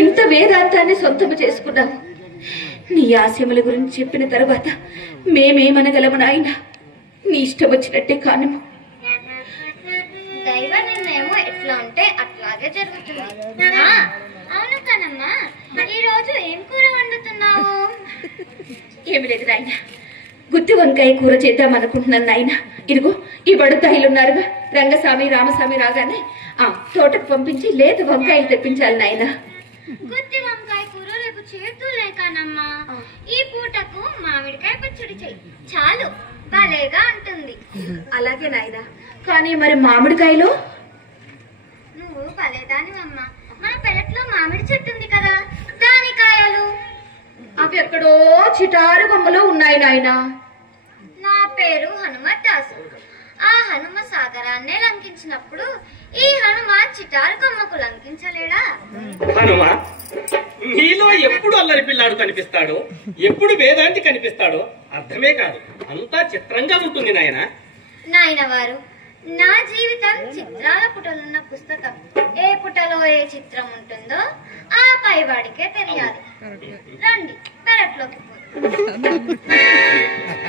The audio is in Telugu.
ఇంత వేదాంతాన్ని సొంతము చేసుకున్నావు. నీ ఆశయముల గురించి చెప్పిన తర్వాత మేమేమనగలము నాయన? నీ ఇష్టం వచ్చినట్టే కానము. దైవ నిర్ణయము ఎట్లా ఉంటే అట్లాగే జరుగుతుంది. అవును కనమ్మా, ఈ రోజు ఏం కూర వండుతున్నావు? ఏమి లేదు నాయన, గుత్తి వంకాయ కూర చేద్దాం అనుకుంటున్నాను నాయన. ఇదిగో ఈ బడుతాయిలున్నారుగా, రంగస్వామి రామస్వామి రాగానే తోటకు పంపించి లేత వంకాయలు తెప్పించాలి నాయన. గుత్తి వంకాయ కూర రేపు చేతులే కానమ్మా. ఈ పూటకు మామిడికాయ పచ్చడి చెయ్యి, చాలు, భలేగా ఉంటుంది. అలాగే నాయన, కానీ మరి మామిడికాయలు? నువ్వు భలేదానివమ్మా. మన పెరట్లో మామిడి చెట్టు ఉంది కదా, దాని కాయలు అవి ఎక్కడో చిటారు బొమ్మలో ఉన్నాయి నాయన. నా పేరు హనుమదాసు. ఆ హనుమ సాగరాన్నే లంకించినప్పుడు ఈ హనుమ చిటారు కొమ్మకు లంకించలేడా? హనుమ, నీలో ఎప్పుడు అల్లరి పిల్లాడు కనిపిస్తాడో, ఎప్పుడు వేదాంతి కనిపిస్తాడో అర్థమే కాదు. అంతా చిత్రంగా ఉంటుంది నాయన. నాయన వారు, నా జీవితం చిత్రాల పుటలున్న పుస్తకం. ఏ పుటలో ఏ చిత్రం ఉంటుందో ఆ పైవాడికే తెలియాలి. రండి పెరట్లోకి.